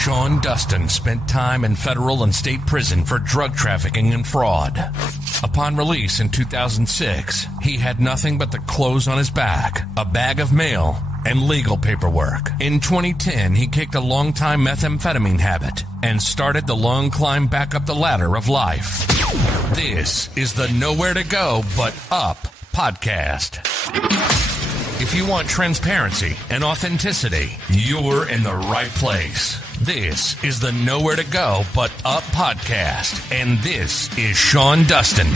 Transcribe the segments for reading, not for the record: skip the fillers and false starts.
Sean Dustin spent time in federal and state prison for drug trafficking and fraud. Upon release in 2006, he had nothing but the clothes on his back, a bag of mail, and legal paperwork. In 2010, he kicked a long-time methamphetamine habit and started the long climb back up the ladder of life. This is the Nowhere to Go But Up podcast. If you want transparency and authenticity, you're in the right place. This is the Nowhere to Go But Up podcast, and this is Sean Dustin.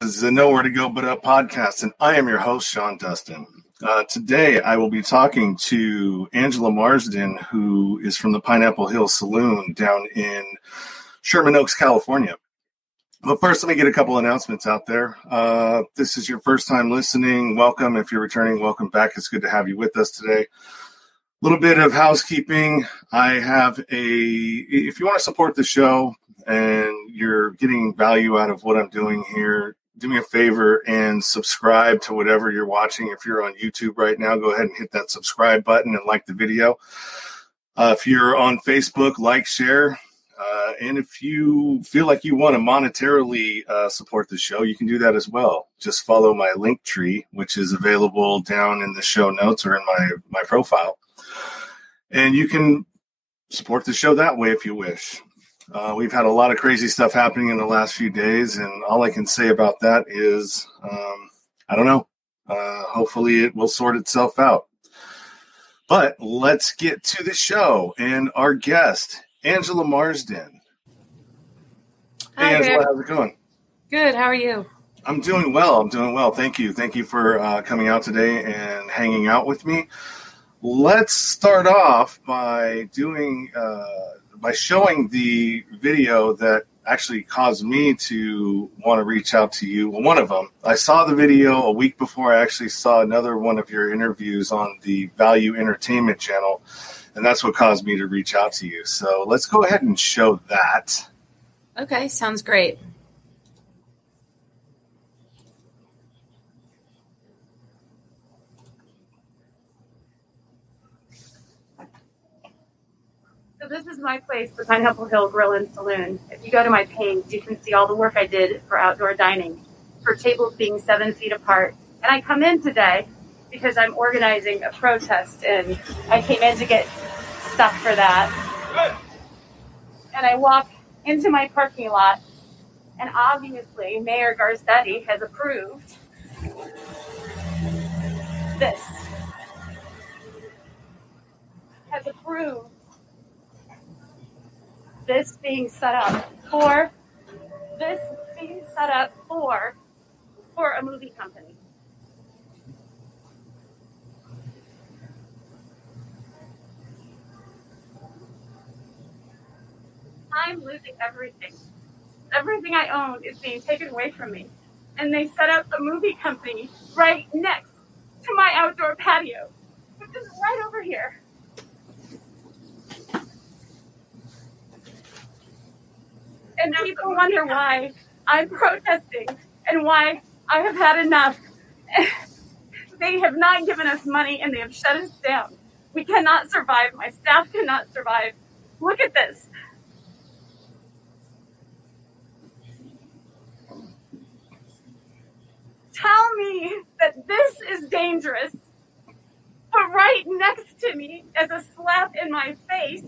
This is the Nowhere to Go But Up podcast, and I am your host, Sean Dustin. Today, I will be talking to Angela Marsden, who is from the Pineapple Hill Saloon down in Sherman Oaks, California. But first, let me get a couple announcements out there. This is your first time listening. Welcome. If you're returning, welcome back. It's good to have you with us today. A little bit of housekeeping. If you want to support the show and you're getting value out of what I'm doing here, do me a favor and subscribe to whatever you're watching. If you're on YouTube right now, go ahead and hit that subscribe button and like the video. If you're on Facebook, like, share. And if you feel like you want to monetarily support the show, you can do that as well. Just follow my link tree, which is available down in the show notes or in my profile. And you can support the show that way if you wish. We've had a lot of crazy stuff happening in the last few days, and all I can say about that is, I don't know. Hopefully it will sort itself out. But let's get to the show and our guest, Angela Marsden. Hi, hey, Angela, Rick. how's it going? Good. How are you? I'm doing well. Thank you. Thank you for coming out today and hanging out with me. Let's start off by showing the video that actually caused me to want to reach out to you. Well, one of them. I saw the video a week before I actually saw another one of your interviews on the Value Entertainment channel, and that's what caused me to reach out to you. So let's go ahead and show that. Okay, sounds great. So this is my place, the Pineapple Hill Grill and Saloon. If you go to my page, you can see all the work I did for outdoor dining, for tables being 7 feet apart. And I come in today because I'm organizing a protest, and I came in to get stuff for that. And I walk into my parking lot, and obviously Mayor Garcetti has approved this. Has approved this being set up for a movie company. I'm losing everything. Everything I own is being taken away from me. And they set up a movie company right next to my outdoor patio, which is right over here. And people wonder why I'm protesting and why I have had enough. They have not given us money and they have shut us down. We cannot survive. My staff cannot survive. Look at this. Tell me that this is dangerous, but right next to me as a slap in my face,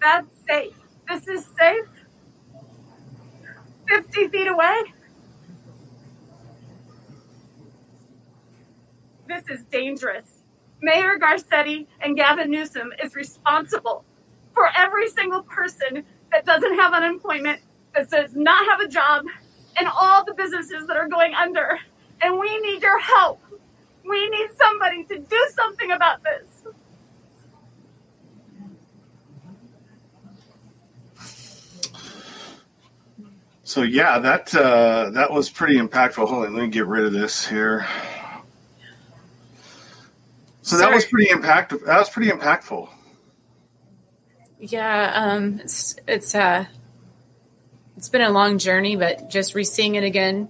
that's safe. This is safe. 50 feet away. This is dangerous. Mayor Garcetti and Gavin Newsom is responsible for every single person that doesn't have unemployment, that does not have a job, and all the businesses that are going under. And we need your help. We need somebody to do something about this. So yeah, that was pretty impactful. Hold on, let me get rid of this here. So Sorry. that was pretty impactful. That was pretty impactful. Yeah, it's been a long journey, but just re-seeing it again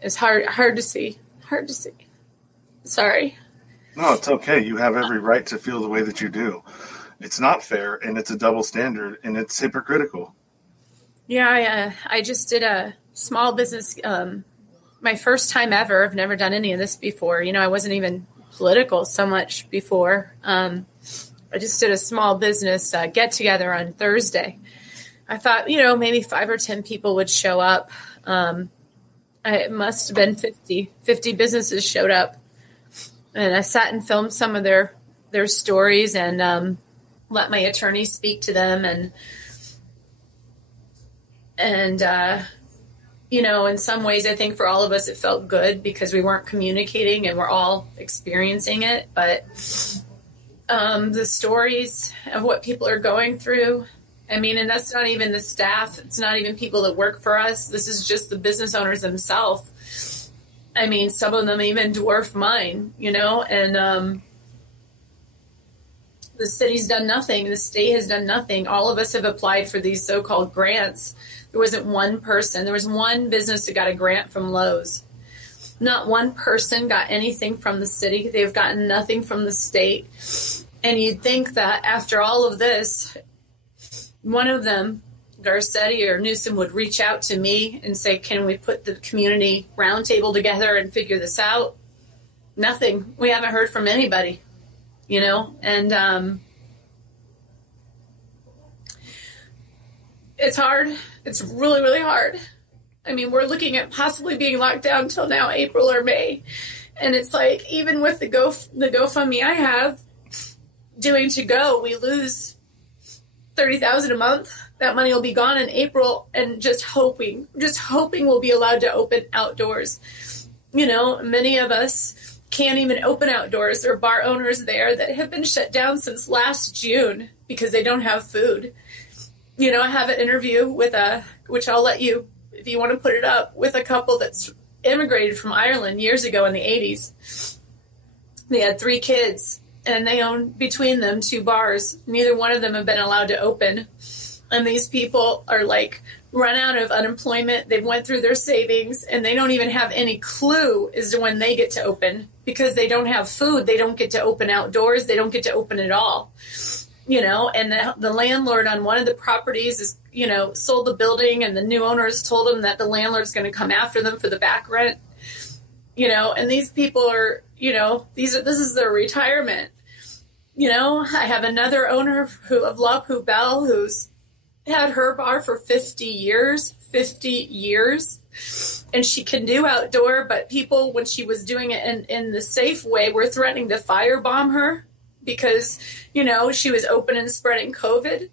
is hard to see. Hard to see. Sorry. No, it's okay. You have every right to feel the way that you do. It's not fair, and it's a double standard, and it's hypocritical. Yeah, I just did a small business, my first time ever. I've never done any of this before. I wasn't even political so much before. I just did a small business get-together on Thursday. I thought, maybe 5 or 10 people would show up. It must have been 50 businesses showed up. And I sat and filmed some of their stories and let my attorney speak to them. And in some ways, I think for all of us, it felt good because we weren't communicating and we're all experiencing it. But the stories of what people are going through, and that's not even the staff. It's not even people that work for us. This is just the business owners themselves. Some of them even dwarf mine, and the city's done nothing. The state has done nothing. All of us have applied for these so-called grants. There wasn't one person. There was one business that got a grant from Lowe's. Not one person got anything from the city. They've gotten nothing from the state. And you'd think that after all of this, one of them, Garcetti or Newsom, would reach out to me and say, can we put the community roundtable together and figure this out? Nothing. We haven't heard from anybody, and it's hard. It's really, really hard. We're looking at possibly being locked down until now, April or May. And it's like, even with the GoFundMe I have doing to go, we lose $30,000 a month. That money will be gone in April, and just hoping we'll be allowed to open outdoors. Many of us can't even open outdoors. There are bar owners there that have been shut down since last June because they don't have food. I have an interview with which I'll let you, if you want to put it up, with a couple that's immigrated from Ireland years ago in the 80s. They had 3 kids, and they own between them 2 bars. Neither one of them have been allowed to open. And these people are run out of unemployment. They've went through their savings, and they don't even have any clue as to when they get to open because they don't have food. They don't get to open outdoors. They don't get to open at all. And the landlord on one of the properties is, sold the building, and the new owners told them that the landlord's going to come after them for the back rent. And these people are, this is their retirement. I have another owner of La Poubelle who's had her bar for 50 years, and she can do outdoor, but people, when she was doing it in the safe way, were threatening to firebomb her because, she was open and spreading COVID,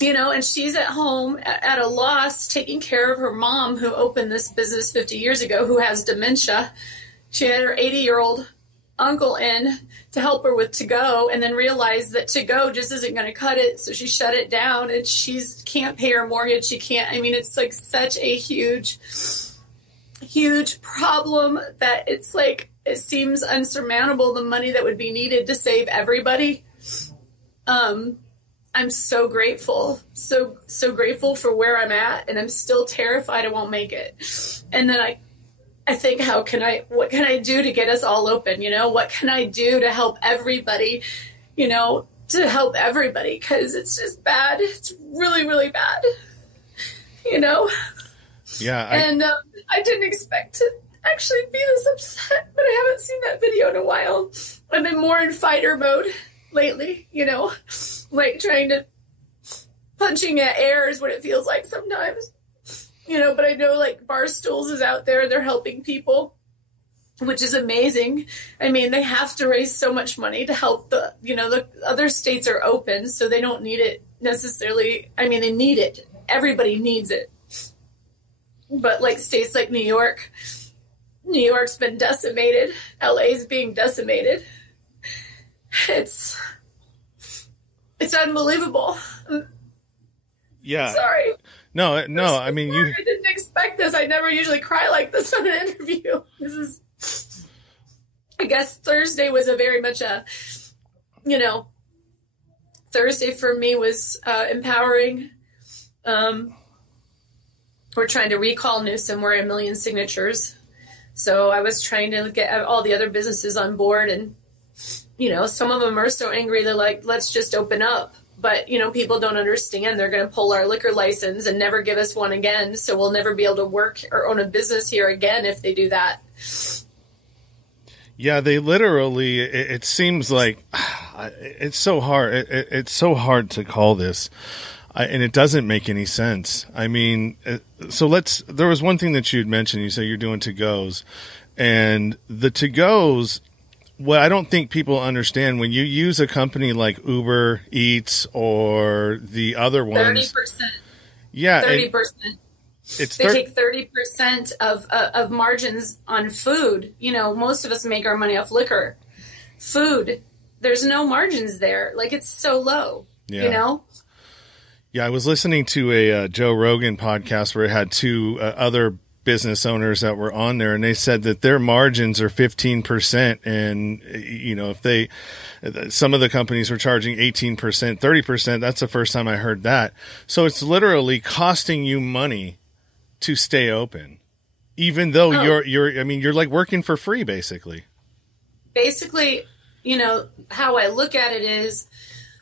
and she's at home at a loss taking care of her mom who opened this business 50 years ago, who has dementia. She had her 80-year-old uncle in to help her with to-go, and then realized that to-go just isn't going to cut it, so she shut it down, and can't pay her mortgage. She can't. It's such a huge problem that it's it seems unsurmountable, the money that would be needed to save everybody. I'm so grateful, so grateful for where I'm at, and I'm still terrified I won't make it. And then I think, what can I do to get us all open? What can I do to help everybody, because it's just bad. It's really, really bad, Yeah. And I didn't expect to actually be this upset, but I haven't seen that video in a while. I've been more in fighter mode lately, trying to punching at air is what it feels like sometimes. But I know Barstools is out there. They're helping people, which is amazing. They have to raise so much money to help the other states are open, so they don't need it necessarily. They need it. Everybody needs it. But states like New York's been decimated. LA's being decimated. It's unbelievable. Yeah. Sorry. No. I mean, I didn't expect this. I never usually cry like this on an interview. This is, I guess Thursday was Thursday for me was empowering. We're trying to recall Newsom. We're at 1 million signatures. So I was trying to get all the other businesses on board. And, some of them are so angry. They're like, let's just open up. But, people don't understand. They're going to pull our liquor license and never give us one again. So we'll never be able to work or own a business here again if they do that. Yeah, they literally, it seems like it's so hard. It's so hard to call this. And it doesn't make any sense. I mean, there was one thing that you'd mentioned. You said you're doing to-goes. And the to-goes, what I don't think people understand, when you use a company like Uber Eats or the other ones. 30%. Yeah. 30%. They take 30% of margins on food. Most of us make our money off liquor. Food, there's no margins there. Like, it's so low, Yeah, I was listening to a Joe Rogan podcast where it had two other business owners that were on there, and they said that their margins are 15%. And, if some of the companies were charging 18%, 30%, that's the first time I heard that. So it's literally costing you money to stay open, even though you're like working for free, basically. Basically, how I look at it is,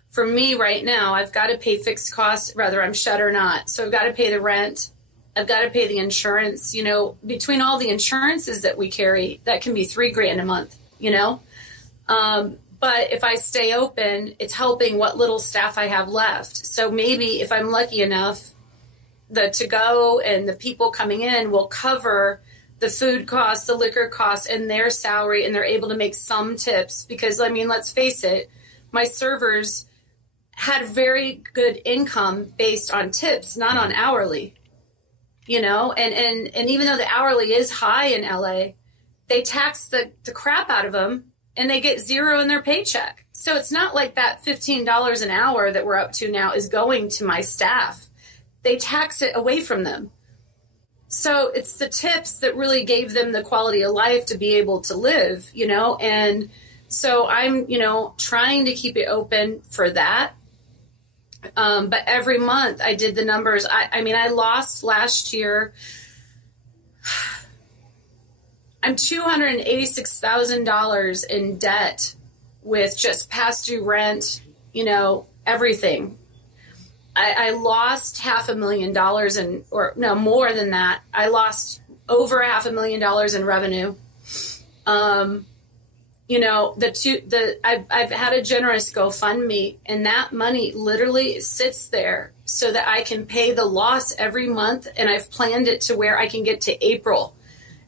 for me right now, I've got to pay fixed costs, whether I'm shut or not. So I've got to pay the rent. I've got to pay the insurance. Between all the insurances that we carry, that can be $3,000 a month, But if I stay open, it's helping what little staff I have left. So maybe if I'm lucky enough, the to-go and the people coming in will cover the food costs, the liquor costs, and their salary, and they're able to make some tips. Because, let's face it, my servers had very good income based on tips, not on hourly, and even though the hourly is high in LA, they tax the crap out of them and they get zero in their paycheck. So it's not like that $15 an hour that we're up to now is going to my staff. They tax it away from them. So it's the tips that really gave them the quality of life to be able to live, and so I'm, trying to keep it open for that. But every month I did the numbers. I lost last year. I'm $286,000 in debt with just past due rent, everything. I lost $500,000 more than that. I lost over $500,000 in revenue. I've had a generous GoFundMe, and that money literally sits there so that I can pay the loss every month. And I've planned it to where I can get to April.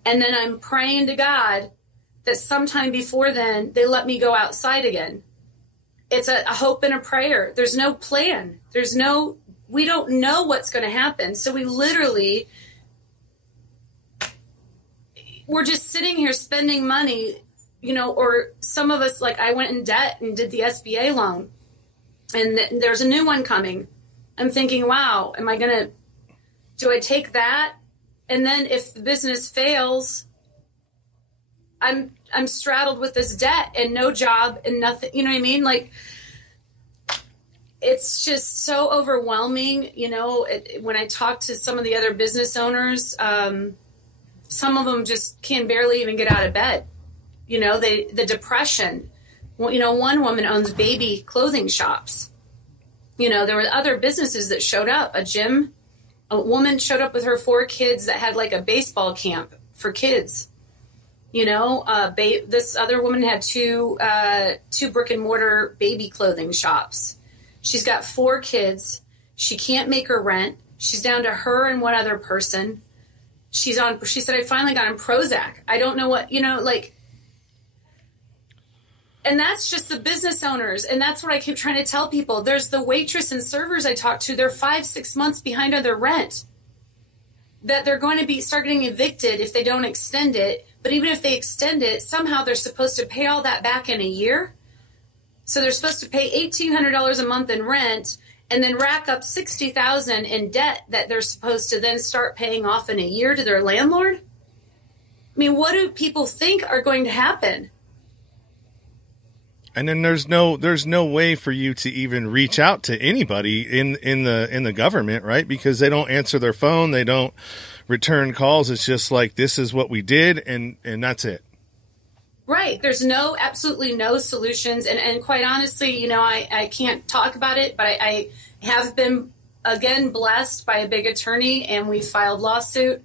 And then I'm praying to God that sometime before then, they let me go outside again. It's a hope and a prayer. There's no plan. We don't know what's going to happen. So we're just sitting here spending money, or some of us, like I went in debt and did the SBA loan, and there's a new one coming. I'm thinking, wow, do I take that? And then if the business fails, I'm straddled with this debt and no job and nothing, you know what I mean? Like, it's just so overwhelming. When I talk to some of the other business owners, some of them just can barely even get out of bed. The depression. Well, one woman owns baby clothing shops. There were other businesses that showed up. A gym, a woman showed up with her 4 kids that had like a baseball camp for kids. This other woman had two brick and mortar baby clothing shops. She's got 4 kids. She can't make her rent. She's down to her and one other person. She said, I finally got on Prozac. I don't know what, and that's just the business owners. And that's what I keep trying to tell people. There's the waitress and servers I talk to. They're 5-6 months behind on their rent. That they're going to start getting evicted if they don't extend it. But even if they extend it, somehow they're supposed to pay all that back in a year. So they're supposed to pay $1,800 a month in rent, and then rack up $60,000 in debt that they're supposed to then start paying off in a year to their landlord? I mean, what do people think are going to happen? And then there's no way for you to even reach out to anybody in the government, right? Because they don't answer their phone, they don't return calls. It's just like, this is what we did, and that's it. Right. There's absolutely no solutions. And quite honestly, I can't talk about it, but I have been, again, blessed by a big attorney, and we filed lawsuit.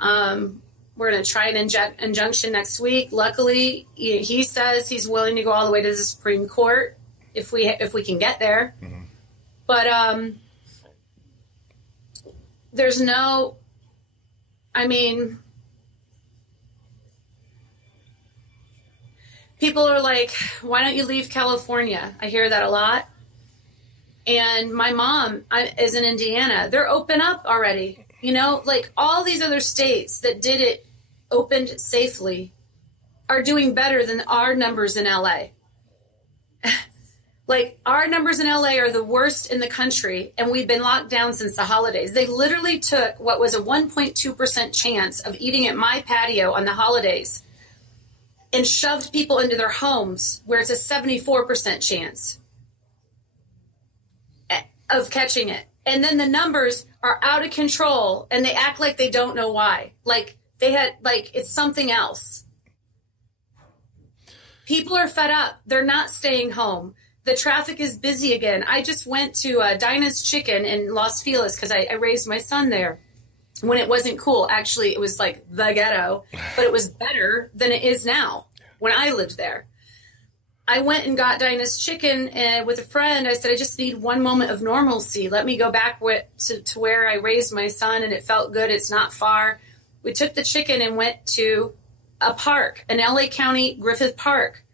We're going to try an injunction next week. Luckily, he says he's willing to go all the way to the Supreme Court if we can get there. Mm-hmm. But there's no, people are like, why don't you leave California? I hear that a lot. And my mom is in Indiana. They're open up already. Like all these other states that did it opened safely are doing better than our numbers in LA. Like our numbers in LA are the worst in the country, and we've been locked down since the holidays. They literally took what was a 1.2% chance of eating at my patio on the holidays and shoved people into their homes where it's a 74% chance of catching it. And then the numbers are out of control, and they act like they don't know why. Like it's something else. People are fed up. They're not staying home. The traffic is busy again. I just went to Dinah's Chicken in Los Feliz because I raised my son there when it wasn't cool. Actually, it was like the ghetto, but it was better than it is now when I lived there. I went and got Dinah's Chicken with a friend. I said, I just need one moment of normalcy. Let me go back to where I raised my son, and it felt good. It's not far. We took the chicken and went to a park, an LA County Griffith Park,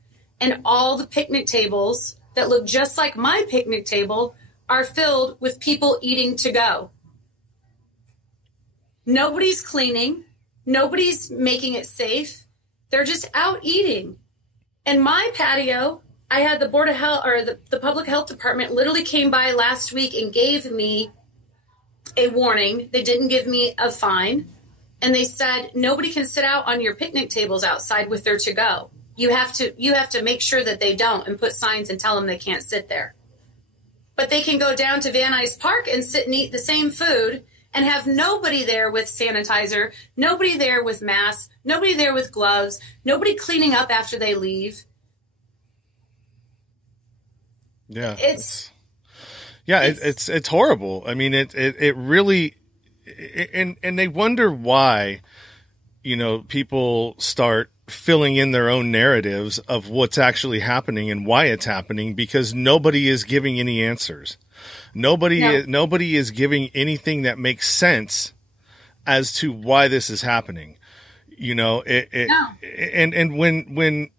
and all the picnic tables that look just like my picnic table are filled with people eating to go. Nobody's cleaning. Nobody's making it safe. They're just out eating. And my patio, I had the Board of Health, or the Public Health Department literally came by last week and gave me a warning. They didn't give me a fine. And they said, nobody can sit out on your picnic tables outside with their to-go. You have to make sure that they don't, and put signs and tell them they can't sit there. But they can go down to Van Nuys Park and sit and eat the same food and have nobody there with sanitizer, nobody there with masks, nobody there with gloves, nobody cleaning up after they leave. Yeah. It's horrible. I mean, it really, and they wonder why, people start filling in their own narratives of what's actually happening and why it's happening, because nobody is giving any answers. Nobody is giving anything that makes sense as to why this is happening. And when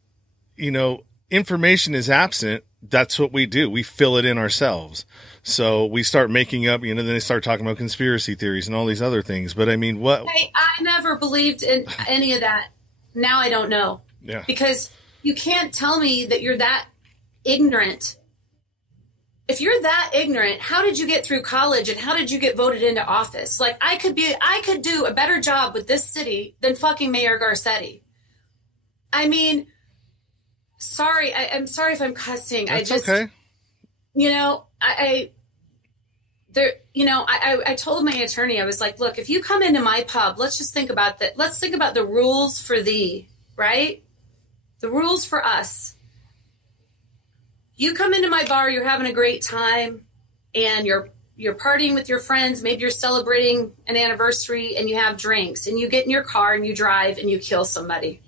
information is absent, that's what we do. We fill it in ourselves. So we start making up, then they start talking about conspiracy theories and all these other things. But I mean, what? Hey, I never believed in any of that. Now I don't know. Yeah. Because you can't tell me that you're that ignorant. If you're that ignorant, how did you get through college, and how did you get voted into office? Like, I could do a better job with this city than fucking Mayor Garcetti. I mean, sorry, I'm sorry if I'm cussing. That's okay. I told my attorney, I was like, look, if you come into my pub, let's just think about that. Let's think about the rules for thee, right? The rules for us. You come into my bar, you're having a great time, and you're partying with your friends. Maybe you're celebrating an anniversary, and you have drinks, and you get in your car and you drive and you kill somebody.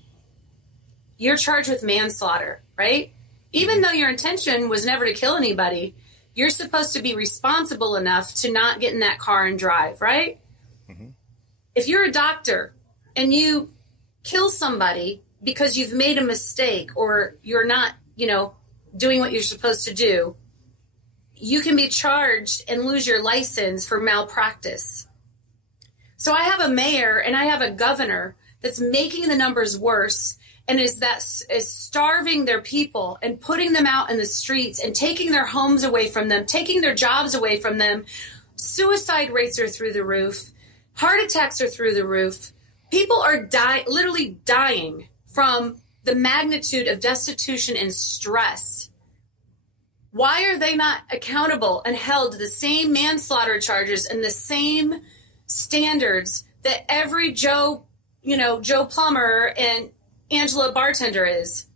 You're charged with manslaughter, right? Even though your intention was never to kill anybody, you're supposed to be responsible enough to not get in that car and drive, right? Mm-hmm. If you're a doctor and you kill somebody because you've made a mistake, or you're not, doing what you're supposed to do, you can be charged and lose your license for malpractice. So I have a mayor and I have a governor that's making the numbers worse, and is starving their people and putting them out in the streets and taking their homes away from them, taking their jobs away from them. Suicide rates are through the roof. Heart attacks are through the roof. People are literally dying from the magnitude of destitution and stress. Why are they not accountable and held to the same manslaughter charges and the same standards that every Joe Plumber and Angela bartender is?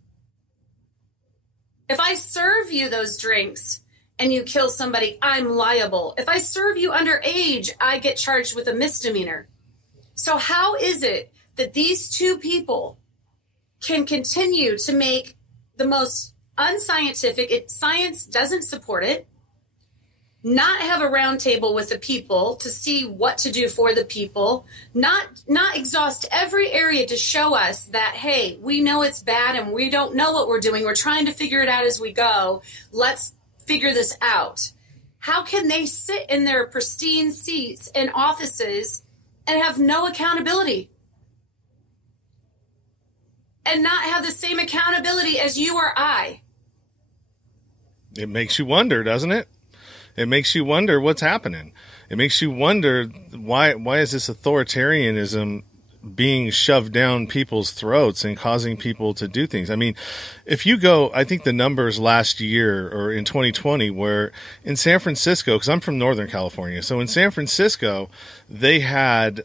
If I serve you those drinks and you kill somebody, I'm liable. If I serve you underage, I get charged with a misdemeanor. So how is it that these two people can continue to make the most unscientific, science doesn't support it, not have a round table with the people to see what to do for the people, not exhaust every area to show us that, hey, we know it's bad and we don't know what we're doing. We're trying to figure it out as we go. Let's figure this out. How can they sit in their pristine seats in offices and have no accountability? And not have the same accountability as you or I? It makes you wonder, doesn't it? It makes you wonder what's happening. It makes you wonder why is this authoritarianism being shoved down people's throats and causing people to do things? I mean, if you go, I think the numbers last year or in 2020 were in San Francisco, because I'm from Northern California. So in San Francisco, they had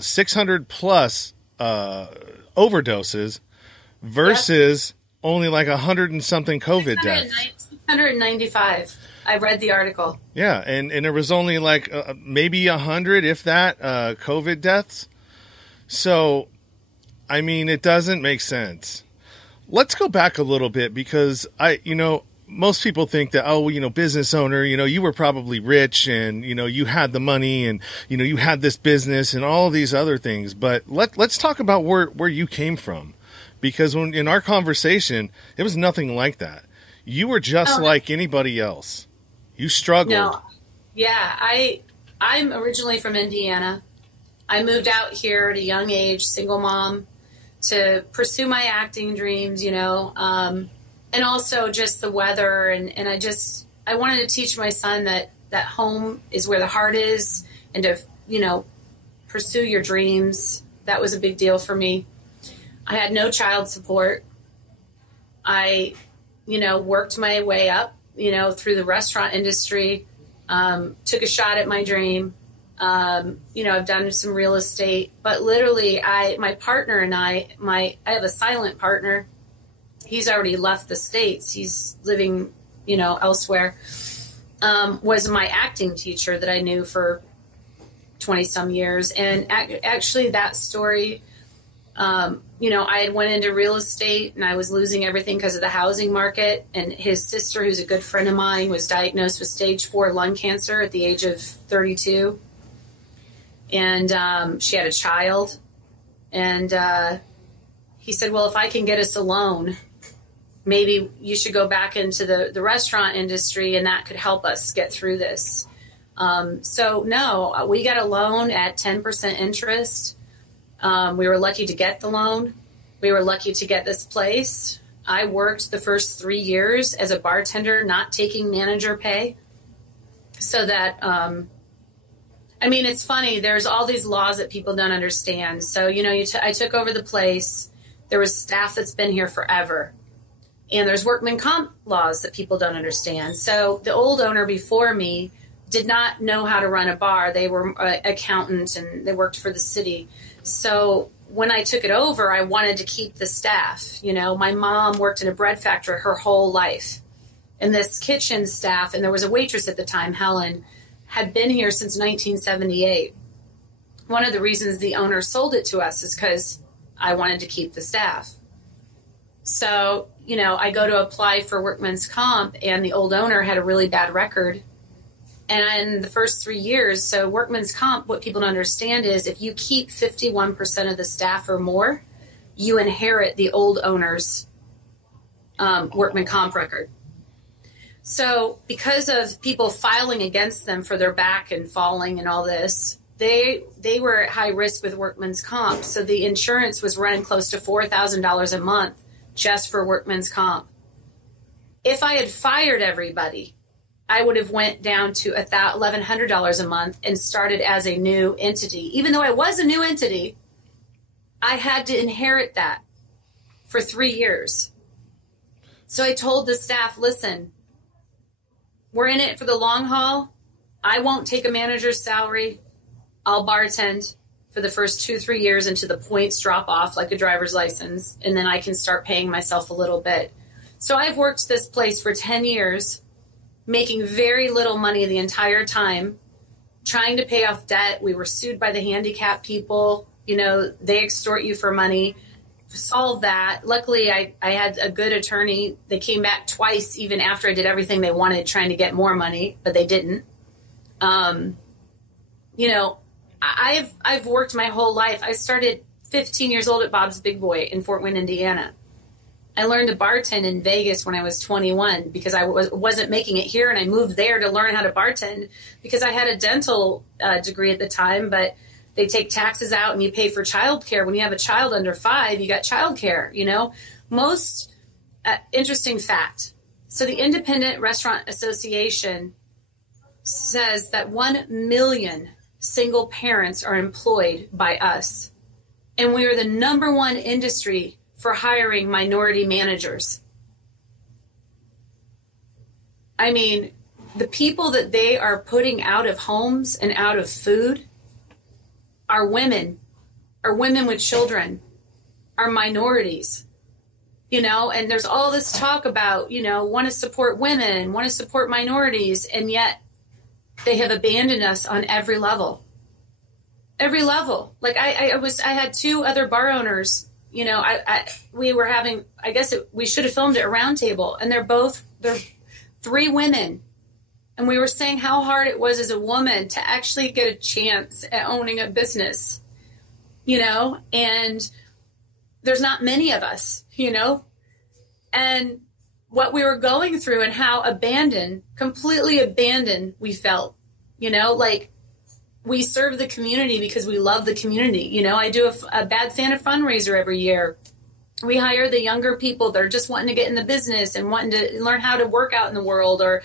600 plus overdoses versus only like 100 and something COVID deaths. 695. I read the article. Yeah, and there was only like maybe 100, if that, COVID deaths. So, I mean, it doesn't make sense. Let's go back a little bit because most people think that, business owner, you were probably rich and, you had the money and, you had this business and all these other things. But let's talk about where you came from, because when in our conversation, it was nothing like that. You were just like anybody else. You struggled. No. Yeah, I'm originally from Indiana. I moved out here at a young age, single mom, to pursue my acting dreams, and also just the weather. And I wanted to teach my son that home is where the heart is, and to, pursue your dreams. That was a big deal for me. I had no child support. I, worked my way up, through the restaurant industry, took a shot at my dream. I've done some real estate, but literally my partner and I have a silent partner. He's already left the States. He's living, elsewhere, was my acting teacher that I knew for 20 some years. And actually that story, I had went into real estate and I was losing everything because of the housing market. And his sister, who's a good friend of mine, was diagnosed with stage 4 lung cancer at the age of 32. And she had a child. And he said, well, if I can get us a loan, maybe you should go back into the restaurant industry and that could help us get through this. So no, we got a loan at 10% interest. We were lucky to get the loan. We were lucky to get this place. I worked the first 3 years as a bartender, not taking manager pay. So that, it's funny. There's all these laws that people don't understand. So, I took over the place. There was staff that's been here forever. And there's workman comp laws that people don't understand. So the old owner before me did not know how to run a bar. They were accountants and they worked for the city. So when I took it over, I wanted to keep the staff. My mom worked in a bread factory her whole life. And this kitchen staff, and there was a waitress at the time, Helen, had been here since 1978. One of the reasons the owner sold it to us is because I wanted to keep the staff. So, I go to apply for workman's comp, and the old owner had a really bad record. And in the first 3 years, so workman's comp, what people don't understand is if you keep 51% of the staff or more, you inherit the old owner's workman comp record. So because of people filing against them for their back and falling and all this, they were at high risk with workman's comp. So the insurance was running close to $4,000 a month just for workman's comp. If I had fired everybody, I would have went down to $1,100 a month and started as a new entity. Even though I was a new entity, I had to inherit that for 3 years. So I told the staff, listen, we're in it for the long haul. I won't take a manager's salary. I'll bartend for the first 2-3 years until the points drop off like a driver's license, and then I can start paying myself a little bit. So I've worked this place for 10 years, making very little money the entire time, trying to pay off debt. We were sued by the handicapped people. You know, they extort you for money. Solved that. Luckily, I had a good attorney. They came back twice, even after I did everything they wanted, trying to get more money, but they didn't. You know, I've worked my whole life. I started 15 years old at Bob's Big Boy in Fort Wayne, Indiana. I learned to bartend in Vegas when I was 21 because I wasn't making it here, and I moved there to learn how to bartend because I had a dental degree at the time, but they take taxes out and you pay for childcare. When you have a child under 5, you got childcare, you know. Most interesting fact. So the Independent Restaurant Association says that 1 million single parents are employed by us. And we are the #1 industry for hiring minority managers. I mean, the people that they are putting out of homes and out of food are women with children, are minorities, you know, and there's all this talk about, you know, want to support women, want to support minorities, and yet they have abandoned us on every level. Every level. Like I had 2 other bar owners, you know, we were having, we should have filmed it, a round table, and they're 3 women. And we were saying how hard it was as a woman to actually get a chance at owning a business, you know, and there's not many of us, you know, and what we were going through and how completely abandoned we felt, you know, like we serve the community because we love the community. You know, I do a Bad Santa fundraiser every year. We hire the younger people that are just wanting to get in the business and wanting to learn how to work out in the world, or,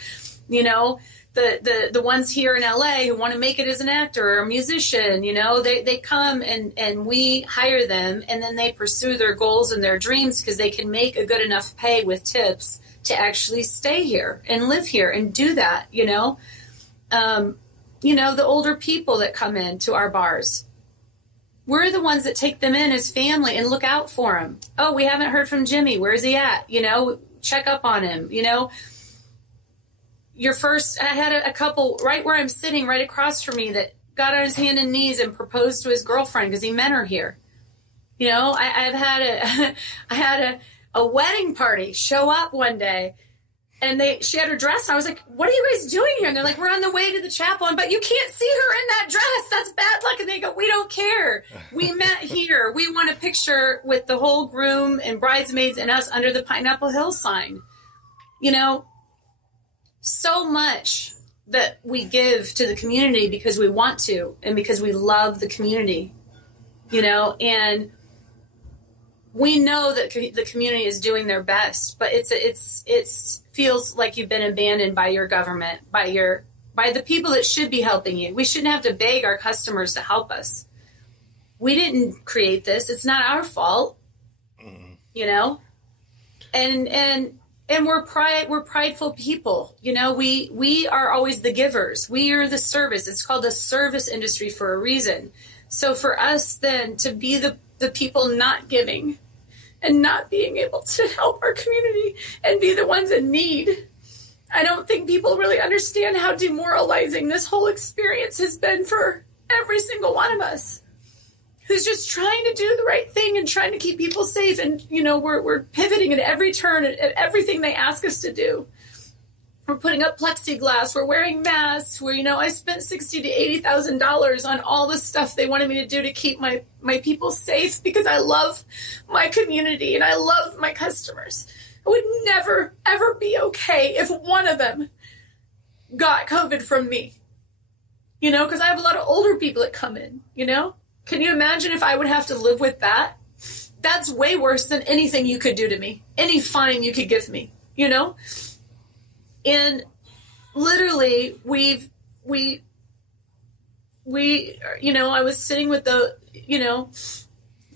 you know, the ones here in LA who want to make it as an actor or a musician, you know, they come and we hire them, and then they pursue their goals and their dreams because they can make a good enough pay with tips to actually stay here and live here and do that, you know. You know, the older people that come into our bars, we're the ones that take them in as family and look out for them. Oh, we haven't heard from Jimmy. Where's he at? You know, check up on him, you know. I had a couple right where I'm sitting, right across from me, that got on his hand and knees and proposed to his girlfriend because he met her here. You know, I had a wedding party show up one day, and she had her dress. And I was like, "What are you guys doing here?" And they're like, "We're on the way to the chapel." But you can't see her in that dress. That's bad luck. And they go, "We don't care. We met here. We want a picture with the whole groom and bridesmaids and us under the Pineapple Hill sign." You know, so much that we give to the community because we want to and because we love the community, you know, and we know that the community is doing their best, but it feels like you've been abandoned by your government, by the people that should be helping you. We shouldn't have to beg our customers to help us. We didn't create this. It's not our fault, you know, and we're prideful people. You know, we are always the givers. We are the service. It's called the service industry for a reason. So for us then to be the people not giving and not being able to help our community and be the ones in need, I don't think people really understand how demoralizing this whole experience has been for every single one of us who's just trying to do the right thing and trying to keep people safe. And, you know, we're pivoting at every turn at everything they ask us to do. We're putting up plexiglass. We're wearing masks. You know, I spent $60,000 to $80,000 on all the stuff they wanted me to do to keep my people safe because I love my community and I love my customers. I would never, ever be okay if one of them got COVID from me. you know, because I have a lot of older people that come in, you know. Can you imagine if I would have to live with that? That's way worse than anything you could do to me, any fine you could give me, you know. And literally, we, you know, I was sitting with the, you know,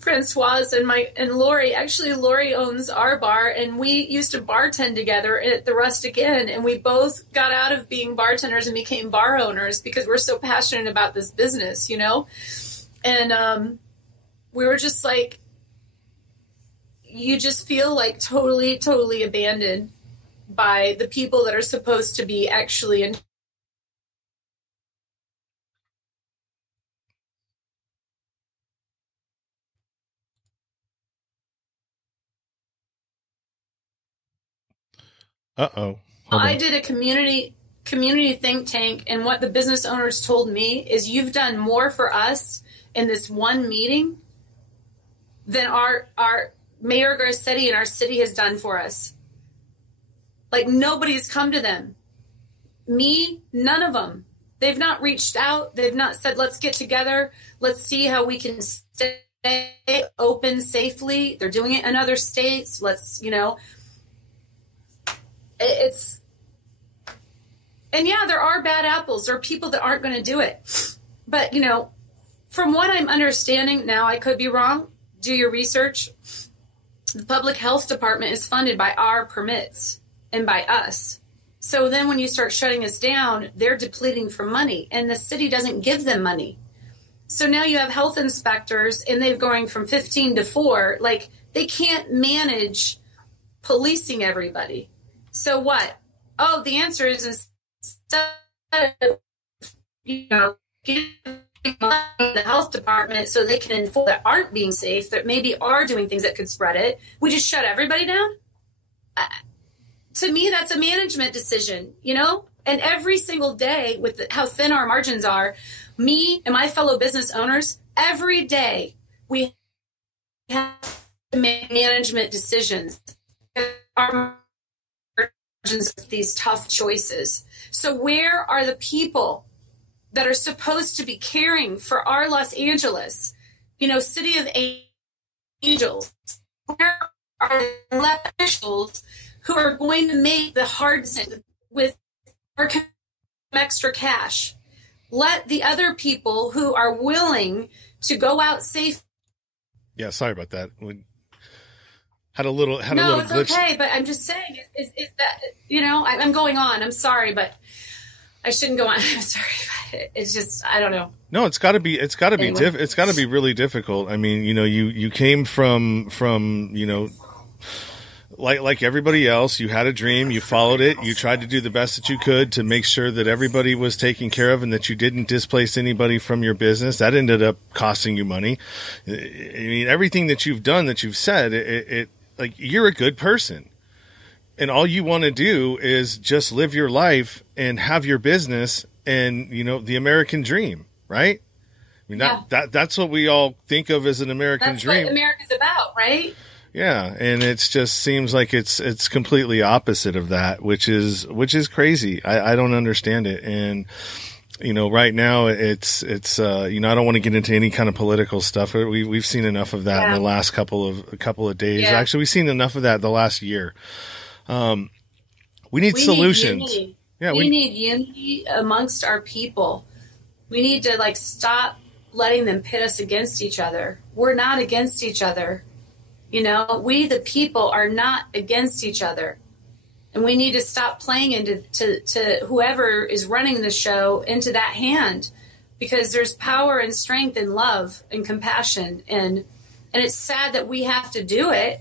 Francoise and Lori. Actually, Lori owns our bar, and we used to bartend together at the Rustic Inn, and we both got out of being bartenders and became bar owners because we're so passionate about this business, you know. And we were just like, you just feel like totally abandoned by the people that are supposed to be actually in. I did a community think tank, and what the business owners told me is, you've done more for us in this one meeting than our Mayor Garcetti and our city has done for us. Like, nobody's come to them. Me, none of them. They've not reached out. They've not said, let's get together. Let's see how we can stay open safely. They're doing it in other states. Let's, you know, and yeah, there are bad apples. There are people that aren't going to do it. But, you know, from what I'm understanding now, I could be wrong. Do your research. The public health department is funded by our permits and by us. So then when you start shutting us down, they're depleting for money, and the city doesn't give them money. So now you have health inspectors, and they're going from 15 to 4. Like, they can't manage policing everybody. So what? Oh, the answer is, instead of, you know, giving money to the health department so they can enforce that aren't being safe, that maybe are doing things that could spread it, we just shut everybody down? To me, that's a management decision, you know? And every single day, with how thin our margins are, me and my fellow business owners, every day we have to make management decisions. Our margins of these tough choices. So where are the people that are supposed to be caring for our Los Angeles, you know, city of angels? Where are the officials who are going to make the hard decisions with our extra cash? Let the other people who are willing to go out safe. Yeah, sorry about that. We had a little No, it's glitch. okay, but I'm just saying, is that, you know, I'm going on. I'm sorry, but I shouldn't go on. I'm sorry. It's just, I don't know. No, it's got to be it's got to be really difficult. I mean, you know, you came from, you know, like everybody else, you had a dream, you followed it, you tried to do the best that you could to make sure that everybody was taken care of and that you didn't displace anybody from your business. That ended up costing you money. I mean, everything that you've done, that you've said, it like, you're a good person. And all you want to do is just live your life and have your business and, you know, the American dream, right? I mean, that's what we all think of as an American dream. That's what America's about, right? Yeah, and it just seems like it's completely opposite of that, which is crazy. I don't understand it. And, you know, right now it's you know, I don't want to get into any kind of political stuff. We've seen enough of that in the last couple of days. Yeah. Actually, we've seen enough of that the last year. We need solutions. We need unity amongst our people. We need to, like, stop letting them pit us against each other. We're not against each other. You know, we, the people, are not against each other. And we need to stop playing into to whoever is running the show into that hand, because there's power and strength and love and compassion. And it's sad that we have to do it,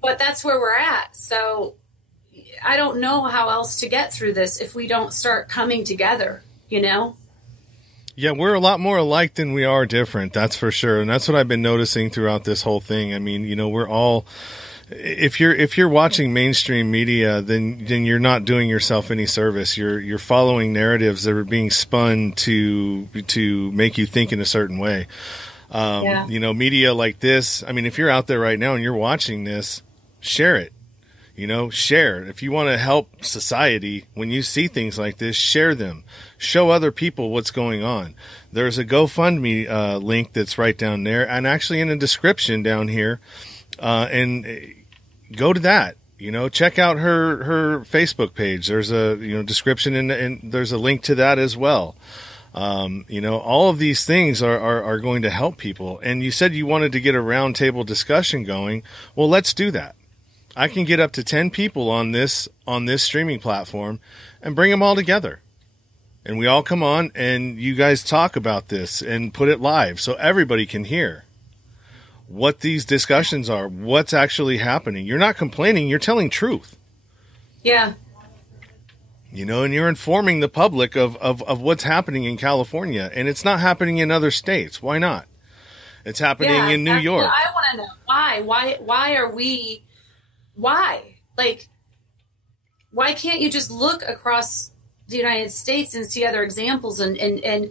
but that's where we're at. So I don't know how else to get through this if we don't start coming together, you know? Yeah, we're a lot more alike than we are different. That's for sure. And that's what I've been noticing throughout this whole thing. I mean, you know, we're all, if you're watching mainstream media, then you're not doing yourself any service. You're following narratives that are being spun to make you think in a certain way. You know, media like this, I mean, if you're out there right now and you're watching this, share it. Share. If you want to help society, when you see things like this, share them. Show other people what's going on. There's a GoFundMe link that's right down there, and actually in the description down here. And go to that. Check out her Facebook page. There's a description and there's a link to that as well. All of these things are going to help people. And you said you wanted to get a roundtable discussion going. Well, let's do that. I can get up to 10 people on this streaming platform and bring them all together. And we all come on and you guys talk about this and put it live so everybody can hear what these discussions are, what's actually happening. You're not complaining, you're telling truth. Yeah. And you're informing the public of what's happening in California, and it's not happening in other states. Why not? It's happening in New York. I want to know why are we, why? Like, why can't you just look across the United States and see other examples and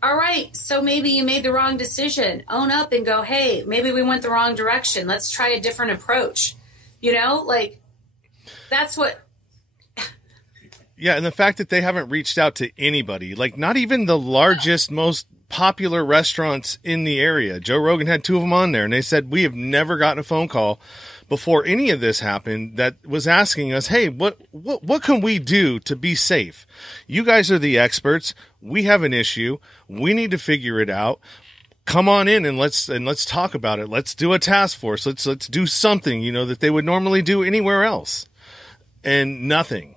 all right, so maybe you made the wrong decision. Own up and go, hey, maybe we went the wrong direction. Let's try a different approach. That's what. Yeah, and the fact that they haven't reached out to anybody, like not even the largest, most popular restaurants in the area. Joe Rogan had 2 of them on there, and they said, we have never gotten a phone call before any of this happened that was asking us, hey, what can we do to be safe? You guys are the experts. We have an issue. We need to figure it out. Come on in and let's talk about it. Let's do a task force. Let's do something, that they would normally do anywhere else. And nothing.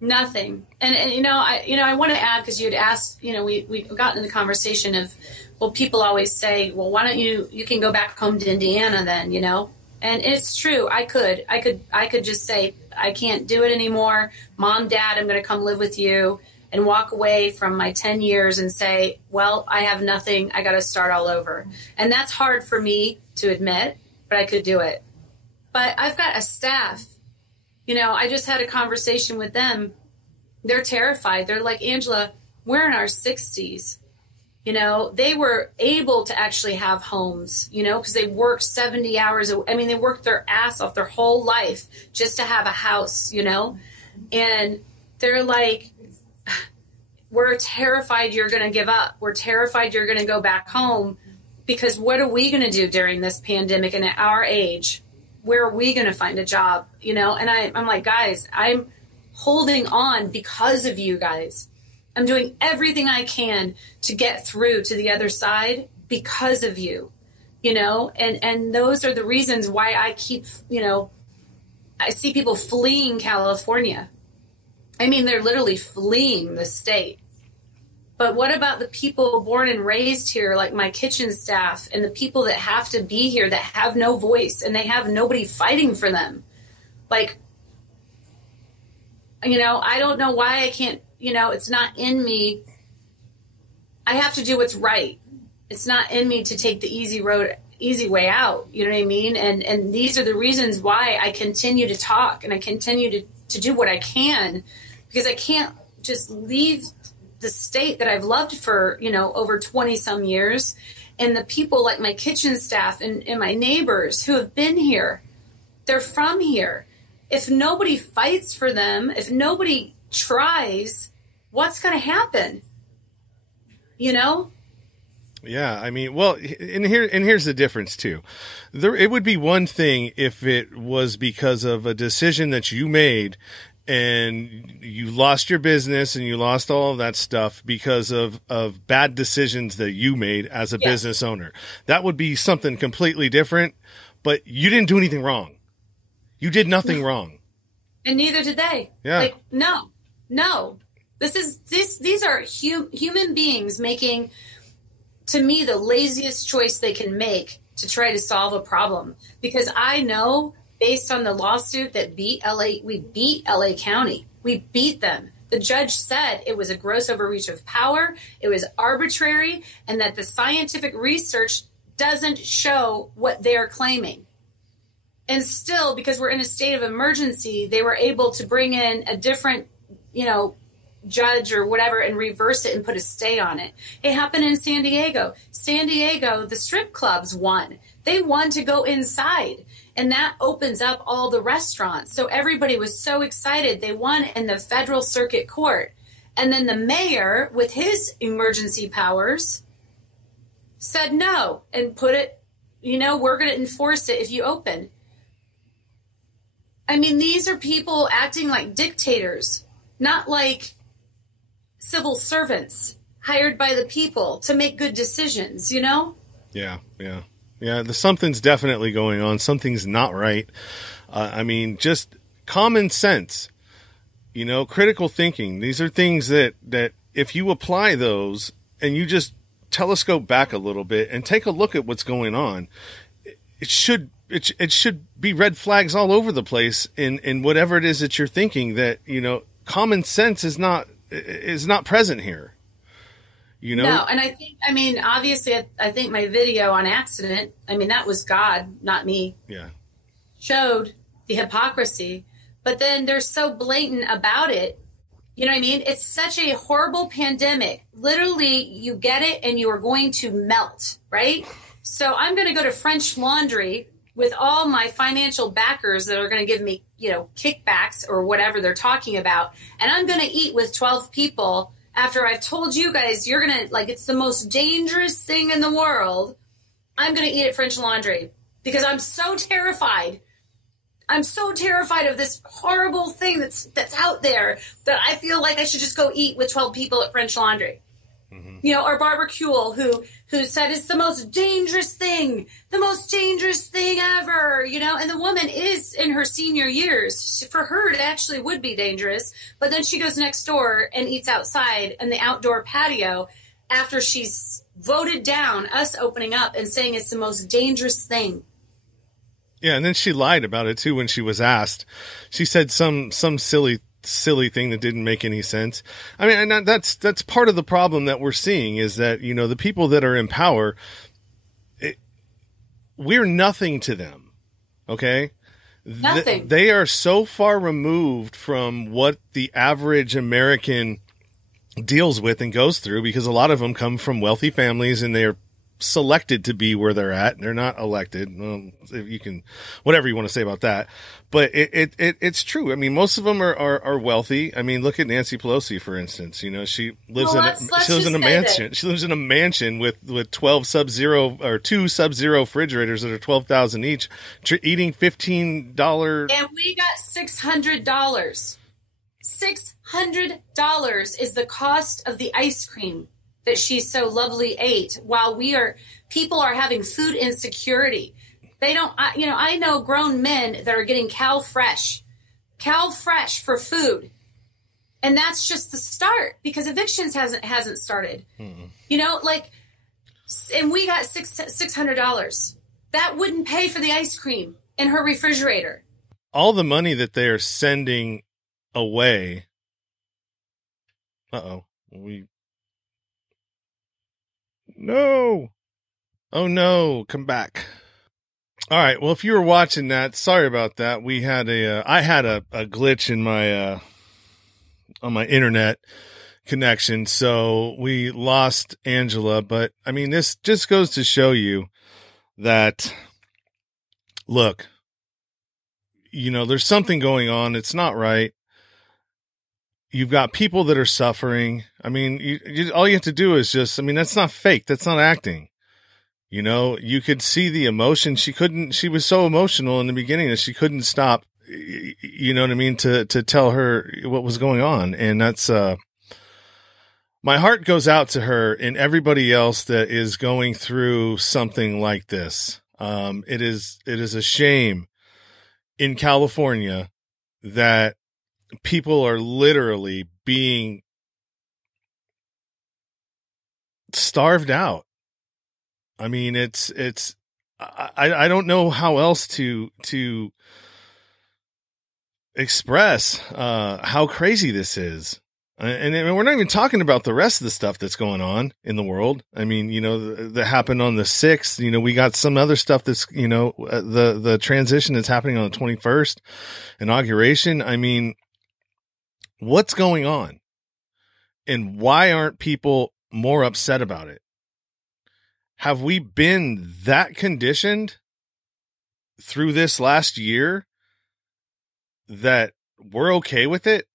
Nothing. And I want to add, because you had asked, we got into the conversation of, well, people always say, well, why don't you can go back home to Indiana then, And it's true. I could just say, I can't do it anymore. Mom, Dad, I'm going to come live with you, and walk away from my 10 years and say, well, I have nothing. I got to start all over. And that's hard for me to admit, but I could do it. But I've got a staff. I just had a conversation with them. They're terrified. They're like, Angela, we're in our 60s. They were able to actually have homes, because they worked 70 hours. They worked their ass off their whole life just to have a house, and they're like, we're terrified you're going to give up. We're terrified you're going to go back home, because what are we going to do during this pandemic? And at our age, where are we going to find a job? And I'm like, guys, I'm holding on because of you guys. I'm doing everything I can to get through to the other side because of you, and those are the reasons why I keep, I see people fleeing California. They're literally fleeing the state. But what about the people born and raised here, like my kitchen staff, and the people that have to be here that have no voice and they have nobody fighting for them? Like, I don't know why I can't, it's not in me. I have to do what's right. It's not in me to take the easy way out. You know what I mean? And these are the reasons why I continue to talk and I continue to do what I can, because I can't just leave the state that I've loved for, over 20 some years, and the people like my kitchen staff and my neighbors who have been here, they're from here. If nobody fights for them, if nobody tries, what's going to happen? Yeah, well, and here's the difference too. It would be one thing if it was because of a decision that you made and you lost your business and you lost all of that stuff because of bad decisions that you made as a business owner. That would be something completely different, but you didn't do anything wrong. You did nothing wrong. And neither did they. Yeah. Like, no. These are human beings making, to me, the laziest choice they can make to try to solve a problem. Because I know, based on the lawsuit that we beat LA County. We beat them. The judge said it was a gross overreach of power, it was arbitrary, and that the scientific research doesn't show what they're claiming. And still, because we're in a state of emergency, they were able to bring in a different, judge or whatever and reverse it and put a stay on it. It happened in San Diego. San Diego, the strip clubs won. They won to go inside. And that opens up all the restaurants. So everybody was so excited. They won in the federal circuit court. And then the mayor, with his emergency powers, said no and put it, we're going to enforce it if you open. I mean, these are people acting like dictators, not like civil servants hired by the people to make good decisions, Yeah. Something's definitely going on. Something's not right. Just common sense, critical thinking. These are things that if you apply those and you just telescope back a little bit and take a look at what's going on, it should be red flags all over the place in whatever it is that you're thinking, that, common sense is not present here. No, and obviously, I think my video on accident, that was God, not me. Yeah. Showed the hypocrisy, but then they're so blatant about it. You know what I mean? It's such a horrible pandemic. Literally, you get it and you are going to melt, right? So I'm going to go to French Laundry with all my financial backers that are going to give me, kickbacks or whatever they're talking about. And I'm going to eat with 12 people after I've told you guys you're going to, it's the most dangerous thing in the world. I'm going to eat at French Laundry because I'm so terrified. I'm so terrified of this horrible thing that's out there that I feel like I should just go eat with 12 people at French Laundry. Mm-hmm. Or Barbara Kuhl, who said it's the most dangerous thing ever, and the woman is in her senior years. For her, it actually would be dangerous. But then she goes next door and eats outside in the outdoor patio after she's voted down us opening up and saying it's the most dangerous thing. Yeah, and then she lied about it too when she was asked. She said some silly thing that didn't make any sense. And that's part of the problem that we're seeing, is that, the people that are in power, we're nothing to them. Okay? Nothing. They are so far removed from what the average American deals with and goes through, because a lot of them come from wealthy families and they are selected to be where they're at. They're not elected. Well, if you can, whatever you want to say about that, but it's true. Most of them are wealthy. Look at Nancy Pelosi, for instance. She lives in a mansion. She lives in a mansion with 12 Sub-Zero or 2 Sub-Zero refrigerators that are $12,000 each, eating $15. And we got $600. $600 is the cost of the ice cream that she so lovely ate, while people are having food insecurity. They don't, I know grown men that are getting Cal Fresh for food. And that's just the start, because evictions hasn't started. Mm-hmm. And we got $600. That wouldn't pay for the ice cream in her refrigerator. All the money that they are sending away. No. Oh no, come back. All right. Well, if you were watching that, sorry about that. I had a glitch in my, on my internet connection. So we lost Angela, but this just goes to show you that, look, there's something going on. It's not right. You've got people that are suffering. All you have to do is just, that's not fake. That's not acting. You could see the emotion. She was so emotional in the beginning that she couldn't stop, to tell her what was going on. And that's, my heart goes out to her and everybody else that is going through something like this. It is a shame in California that people are literally being starved out. I don't know how else to express how crazy this is. And we're not even talking about the rest of the stuff that's going on in the world. That happened on the 6th. We got some other stuff that's, the transition that's happening on the 21st, inauguration. What's going on? And why aren't people more upset about it? Have we been that conditioned through this last year that we're okay with it.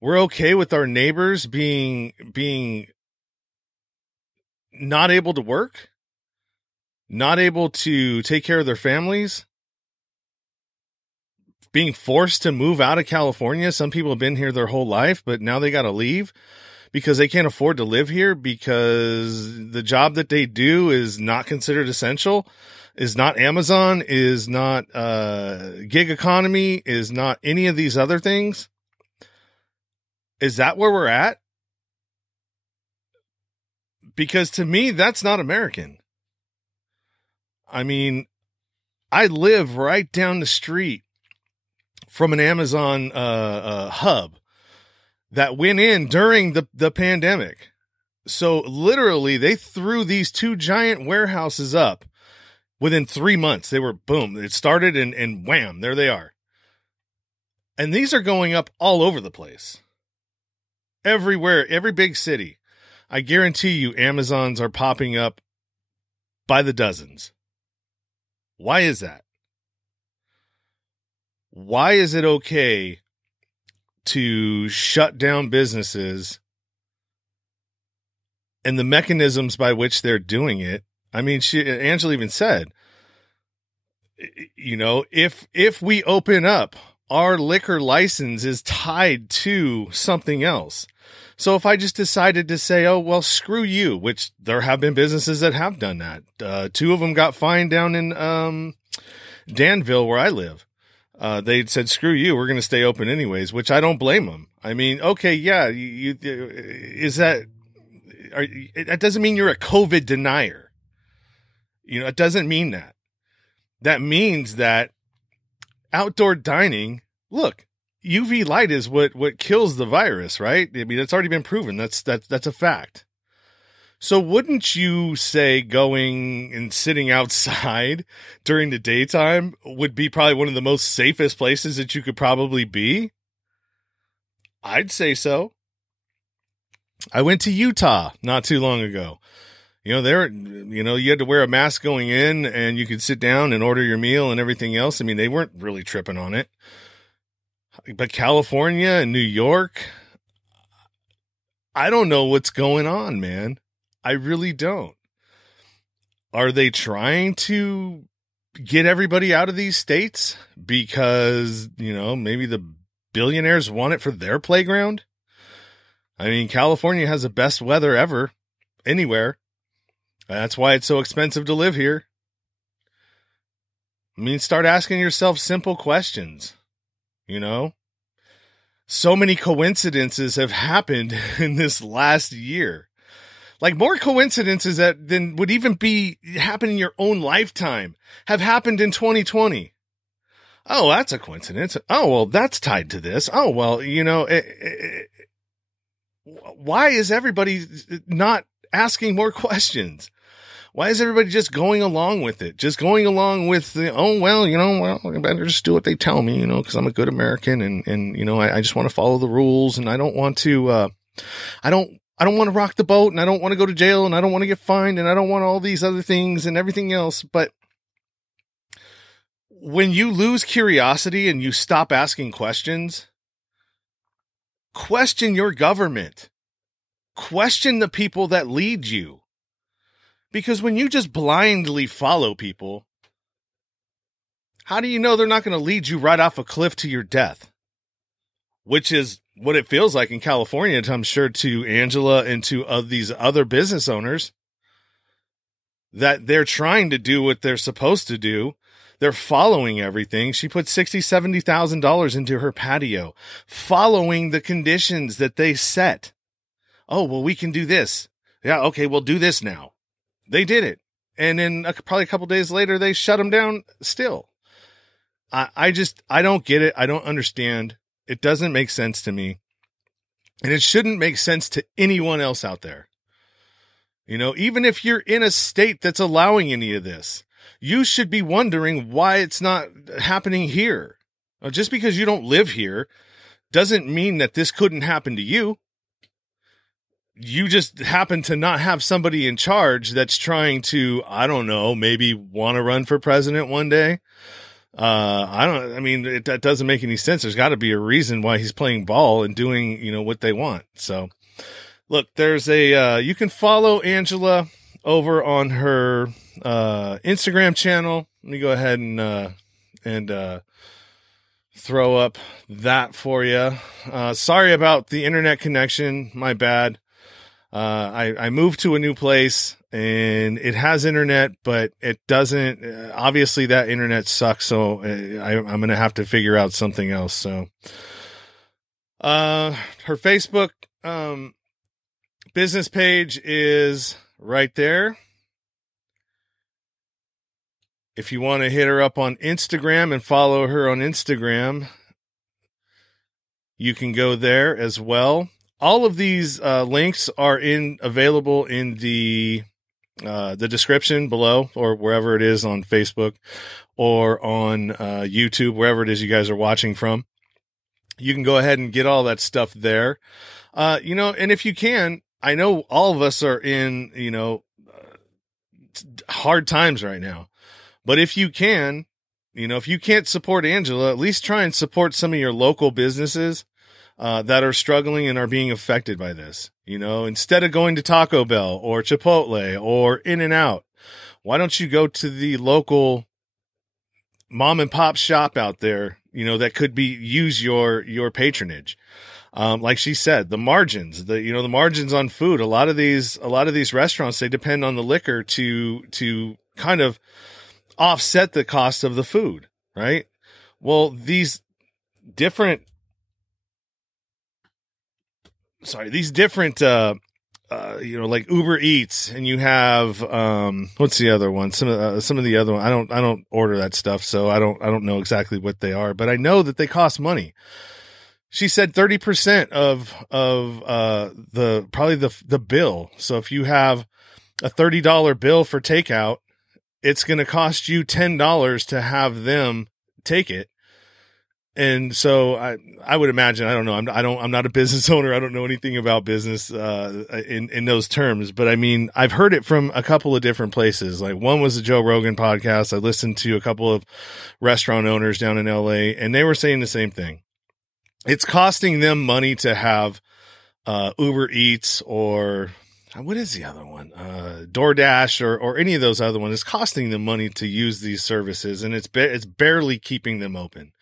We're okay with our neighbors being not able to work, not able to take care of their families, being forced to move out of California. Some people have been here their whole life, but now they got to leave because they can't afford to live here because the job that they do is not considered essential, is not Amazon, is not gig economy, is not any of these other things. Is that where we're at? Because to me, that's not American. I mean, I live right down the street from an Amazon hub that went in during the pandemic. So literally, they threw these two giant warehouses up within 3 months. They were, boom, it started and wham, there they are. And these are going up all over the place. Everywhere, every big city. I guarantee you Amazons are popping up by the dozens. Why is that? Why is it okay to shut down businesses and the mechanisms by which they're doing it? I mean, Angela even said, you know, if we open up, our liquor license is tied to something else. So if I just decided to say, oh, well, screw you, which there have been businesses that have done that. Two of them got fined down in Danville, where I live. They said, screw you, we're going to stay open anyways, which I don't blame them. I mean, okay, yeah, that doesn't mean you're a COVID denier. You know, it doesn't mean that. That means that outdoor dining, look, UV light is what kills the virus, right? I mean, that's already been proven. That's a fact. So wouldn't you say going and sitting outside during the daytime would be probably one of the most safest places that you could probably be? I'd say so. I went to Utah not too long ago. You know, you had to wear a mask going in and you could sit down and order your meal and everything else. I mean, they weren't really tripping on it. But California and New York, I don't know what's going on, man. I really don't. Are they trying to get everybody out of these states because, you know, maybe the billionaires want it for their playground? I mean, California has the best weather ever, anywhere. That's why it's so expensive to live here. I mean, start asking yourself simple questions. You know, so many coincidences have happened in this last year. Like more coincidences than would even be happen in your own lifetime have happened in 2020. Oh, that's a coincidence. Oh, well, that's tied to this. Oh, well, you know, why is everybody not asking more questions? Why is everybody just going along with it? Just going along with the, oh, well, you know, well, I better just do what they tell me, you know, because I'm a good American and, you know, I just want to follow the rules and I don't want to, I don't want to rock the boat and I don't want to go to jail and I don't want to get fined and I don't want all these other things and everything else. But when you lose curiosity and you stop asking questions, question your government, question the people that lead you. Because when you just blindly follow people, how do you know they're not going to lead you right off a cliff to your death? Which is what it feels like in California, I'm sure, to Angela and to these other business owners, that they're trying to do what they're supposed to do. They're following everything. She put $60,000, $70,000 into her patio, following the conditions that they set. Oh, well, we can do this. Yeah, okay, we'll do this now. They did it. And then probably a couple days later, they shut them down still. I don't get it. I don't understand. It doesn't make sense to me. And it shouldn't make sense to anyone else out there. You know, even if you're in a state that's allowing any of this, you should be wondering why it's not happening here. Just because you don't live here doesn't mean that this couldn't happen to you. you just happen to not have somebody in charge that's trying to, I don't know, maybe want to run for president one day. That doesn't make any sense. There's got to be a reason why he's playing ball and doing, what they want. So look, there's you can follow Angela over on her, Instagram channel. Let me go ahead and throw up that for you. Sorry about the internet connection. My bad. I moved to a new place and it has internet, but it doesn't, obviously that internet sucks. So I'm going to have to figure out something else. So, her Facebook, business page is right there. If you want to hit her up on Instagram and follow her on Instagram, you can go there as well. All of these links are available in the description below, or wherever it is on Facebook or on YouTube, wherever it is you guys are watching from. You can go ahead and get all that stuff there. And if you can, I know all of us are in, hard times right now. But if you can, if you can't support Angela, at least try and support some of your local businesses that are struggling and are being affected by this. Instead of going to Taco Bell or Chipotle or In-N-Out, why don't you go to the local mom and pop shop out there, that could use your patronage. Like she said, the margins, the margins on food, a lot of these restaurants, they depend on the liquor to kind of offset the cost of the food, right? Well, these different, like Uber Eats, and you have, what's the other one? Some of the other one, I don't order that stuff. So I don't know exactly what they are, but I know that they cost money. She said 30% of the bill. So if you have a $30 bill for takeout, it's going to cost you $10 to have them take it. And so I would imagine, I don't know. I'm not a business owner. I don't know anything about business, in those terms, but I mean, I've heard it from a couple of different places. Like one was the Joe Rogan podcast. I listened to a couple of restaurant owners down in LA, and they were saying the same thing. It's costing them money to have, Uber Eats, or what is the other one? DoorDash or any of those other ones. It's costing them money to use these services, and it's barely keeping them open.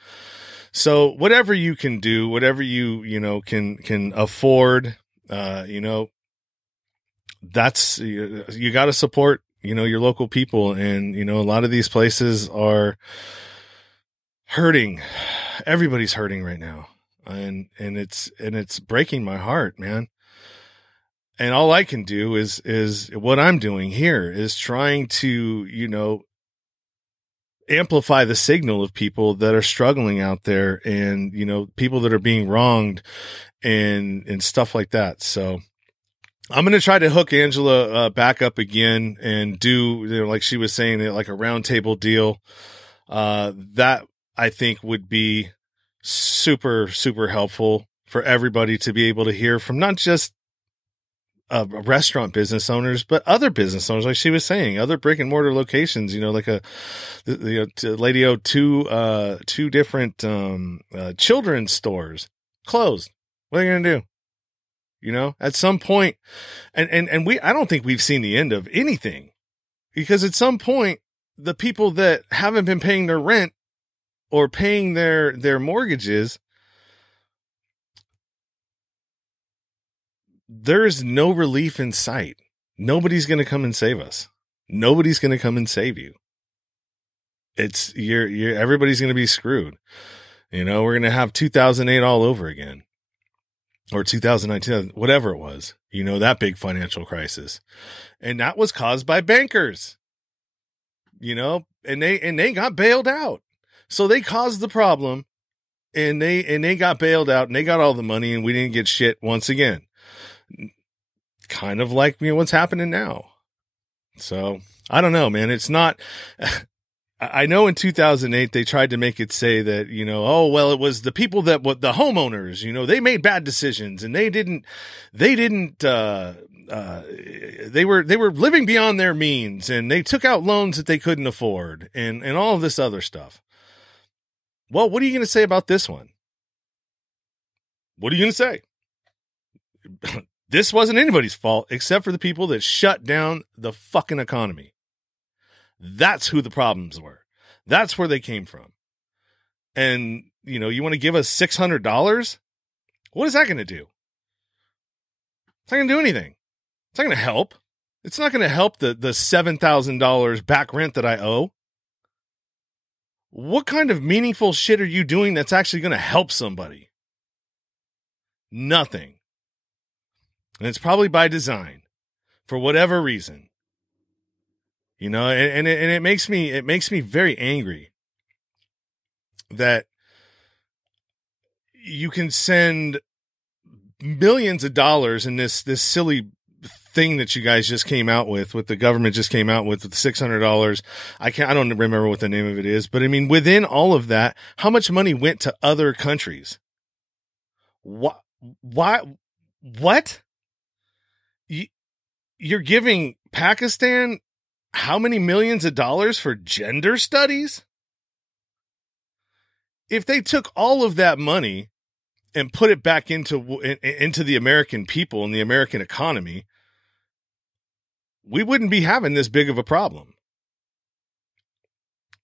So whatever you can do, whatever you can afford, that's, you got to support, your local people. And, a lot of these places are hurting. Everybody's hurting right now. And it's breaking my heart, man. And all I can do is what I'm doing here is trying to, amplify the signal of people that are struggling out there, and, people that are being wronged and stuff like that. So I'm going to try to hook Angela back up again and do, like she was saying, like a roundtable deal. That I think would be super, super helpful for everybody to be able to hear from not just restaurant business owners, but other business owners, like she was saying, other brick and mortar locations, like lady owned two different, children's stores closed. What are they going to do? At some point, and I don't think we've seen the end of anything, because at some point, the people that haven't been paying their rent or paying their mortgages, there is no relief in sight. Nobody's going to come and save us. Nobody's going to come and save you. It's everybody's going to be screwed. We're going to have 2008 all over again, or 2019, whatever it was, that big financial crisis. And that was caused by bankers, and they got bailed out. So they caused the problem, and they got bailed out, and they got all the money, and we didn't get shit once again. Kind of like, what's happening now. So I don't know, man. It's not, I know in 2008 they tried to make it say that, you know, oh, well, it was the people that were the homeowners, you know, they made bad decisions and they were living beyond their means and they took out loans that they couldn't afford and all of this other stuff. Well, what are you going to say about this one? What are you going to say? This wasn't anybody's fault except for the people that shut down the fucking economy. That's who the problems were. That's where they came from. And, you know, you want to give us $600? What is that going to do? It's not going to do anything. It's not going to help. It's not going to help the $7,000 back rent that I owe. What kind of meaningful shit are you doing that's actually going to help somebody? Nothing. And it's probably by design for whatever reason. You know, and it makes me very angry that you can send millions of dollars in this silly thing that you guys just came out with the government just came out with $600. I don't remember what the name of it is, but I mean, within all of that, how much money went to other countries? What? You're giving Pakistan how many millions of dollars for gender studies? If they took all of that money and put it back into the American people and the American economy, we wouldn't be having this big of a problem.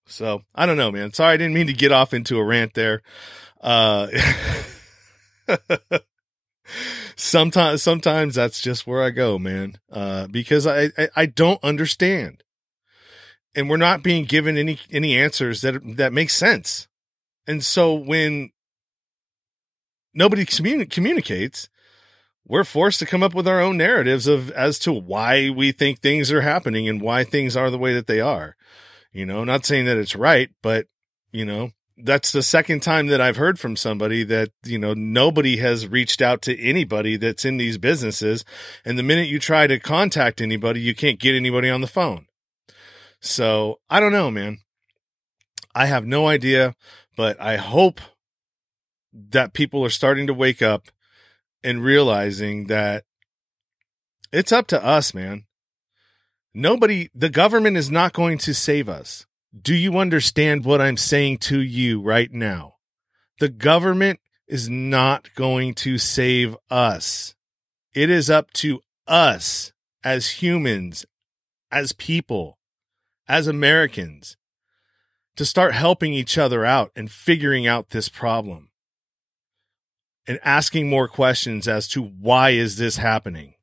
So I don't know, man. Sorry, I didn't mean to get off into a rant there. Sometimes that's just where I go, man. Because I don't understand. And we're not being given any answers that make sense. And so when nobody communicates, we're forced to come up with our own narratives as to why we think things are happening and why things are the way that they are. You know, not saying that it's right, but you know, that's the second time that I've heard from somebody that, you know, nobody has reached out to anybody that's in these businesses. And the minute you try to contact anybody, you can't get anybody on the phone. So I don't know, man. I have no idea, but I hope that people are starting to wake up and realizing that it's up to us, man. The government is not going to save us. Do you understand what I'm saying to you right now? The government is not going to save us. It is up to us as humans, as people, as Americans, to start helping each other out and figuring out this problem and asking more questions as to why is this happening?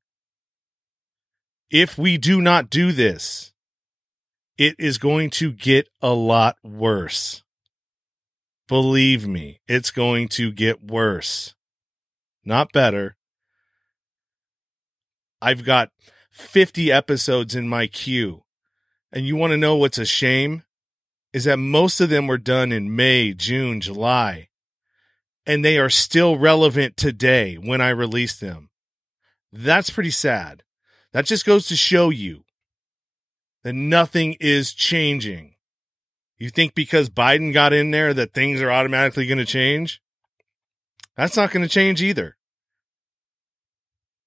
If we do not do this, it is going to get a lot worse. Believe me, it's going to get worse. Not better. I've got 50 episodes in my queue. And you want to know what's a shame? Is that most of them were done in May, June, July. And they are still relevant today when I release them. That's pretty sad. That just goes to show you that nothing is changing. You think because Biden got in there that things are automatically going to change? That's not going to change either.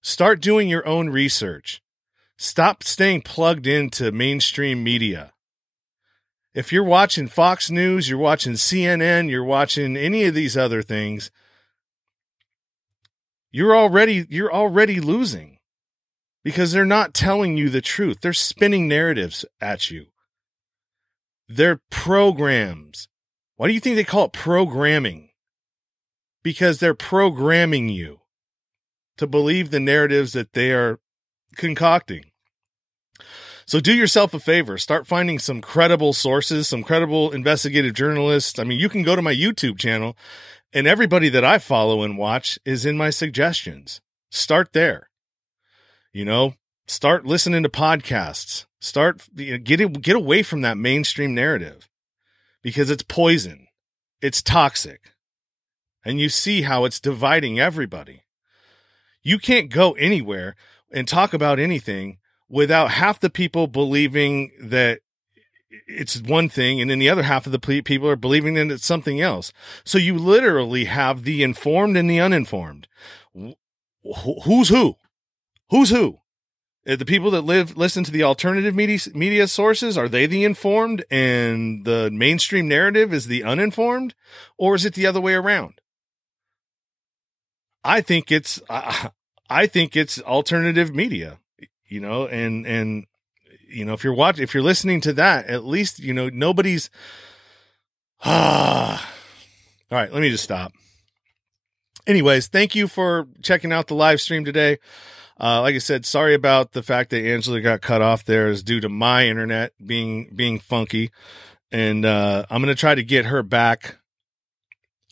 Start doing your own research. Stop staying plugged into mainstream media. If you're watching Fox News, you're watching CNN, you're watching any of these other things, you're already losing because they're not telling you the truth. They're spinning narratives at you. They're programs. Why do you think they call it programming? Because they're programming you to believe the narratives that they are concocting. So do yourself a favor. Start finding some credible sources, some credible investigative journalists. I mean, you can go to my YouTube channel, and everybody that I follow and watch is in my suggestions. Start there. You know, start listening to podcasts. Get away from that mainstream narrative because it's poison. It's toxic. And you see how it's dividing everybody. You can't go anywhere and talk about anything without half the people believing that it's one thing, and then the other half of the people are believing that it's something else. So you literally have the informed and the uninformed. Who's who? Who's who? The people that listen to the alternative media sources, are they the informed and the mainstream narrative is the uninformed, or is it the other way around? I think it's alternative media, you know, and you know, if you're listening to that, at least, you know, nobody's, all right, let me just stop. Anyways, thank you for checking out the live stream today. Like I said, sorry about the fact that Angela got cut off there is due to my internet being funky. And, I'm going to try to get her back,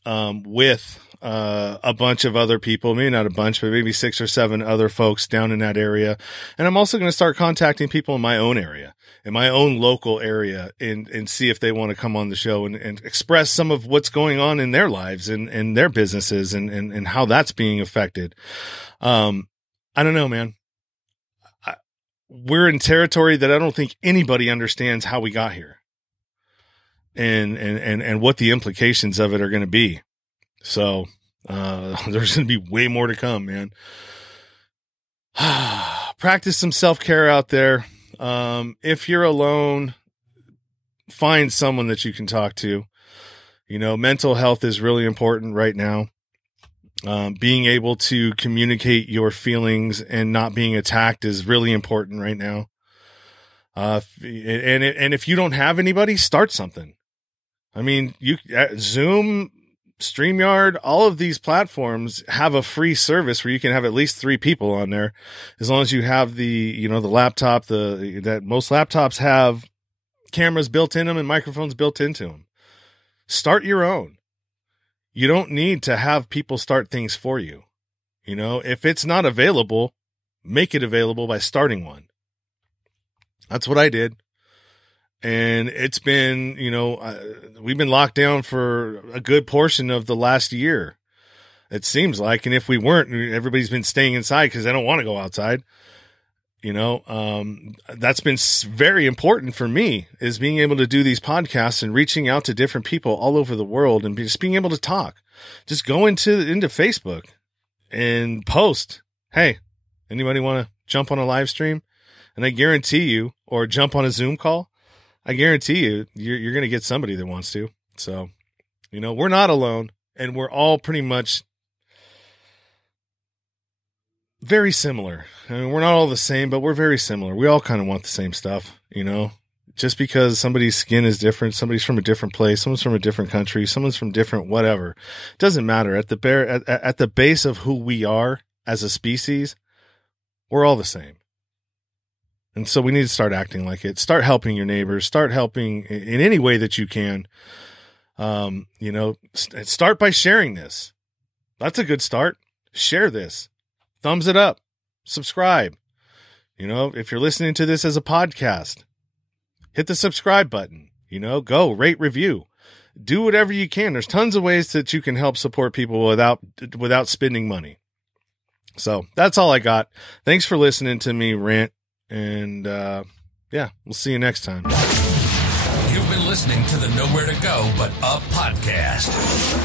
with, a bunch of other people, maybe not a bunch, but maybe 6 or 7 other folks down in that area. And I'm also going to start contacting people in my own area, in my own local area, and see if they want to come on the show and express some of what's going on in their lives and their businesses and how that's being affected. I don't know, man. We're in territory that I don't think anybody understands how we got here and what the implications of it are going to be. So, there's going to be way more to come, man. Practice some self-care out there. If you're alone, find someone that you can talk to. You know, mental health is really important right now. Being able to communicate your feelings and not being attacked is really important right now. And if you don't have anybody, start something. I mean, Zoom, StreamYard, all of these platforms have a free service where you can have at least 3 people on there, as long as you have the laptop, that most laptops have cameras built in them and microphones built into them. Start your own. You don't need to have people start things for you. You know, if it's not available, make it available by starting one. That's what I did. And it's been, we've been locked down for a good portion of the last year, it seems like. And if we weren't, everybody's been staying inside because they don't want to go outside. That's been very important for me, is being able to do these podcasts and reaching out to different people all over the world and just being able to talk. Just go into Facebook and post, hey, anybody want to jump on a live stream? And I guarantee you, or jump on a Zoom call, I guarantee you're going to get somebody that wants to. So, we're not alone, and we're all pretty much very similar. I mean, we're not all the same, but we're very similar. We all kind of want the same stuff, just because somebody's skin is different. Somebody's from a different place. Someone's from a different country. Someone's from different, whatever. It doesn't matter. At the base of who we are as a species, we're all the same. And so we need to start acting like it. Start helping your neighbors. Start helping in any way that you can. Start by sharing this. That's a good start. Share this. Thumbs it up. Subscribe. If you're listening to this as a podcast, hit the subscribe button. Go rate, review. Do whatever you can. There's tons of ways that you can help support people without spending money. So that's all I got. Thanks for listening to me rant. And, we'll see you next time. You've been listening to the Nowhere to Go But Up podcast.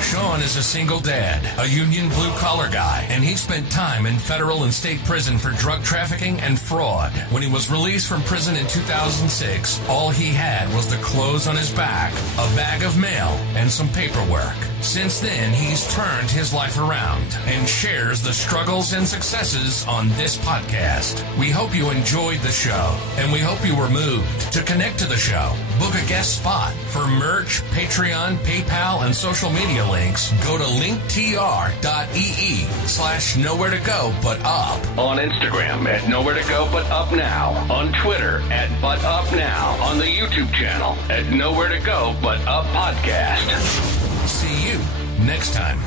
Sean is a single dad, a union blue-collar guy, and he spent time in federal and state prison for drug trafficking and fraud. When he was released from prison in 2006, all he had was the clothes on his back, a bag of mail, and some paperwork. Since then, he's turned his life around and shares the struggles and successes on this podcast. We hope you enjoyed the show, and we hope you were moved. To connect to the show, book a guest spot. For merch, Patreon, PayPal, and social media links, go to linktr.ee/nowhere to go but up. On Instagram at Nowhere to Go But Up Now. On Twitter at But Up Now. On the YouTube channel at Nowhere to Go But Up Podcast. See you next time.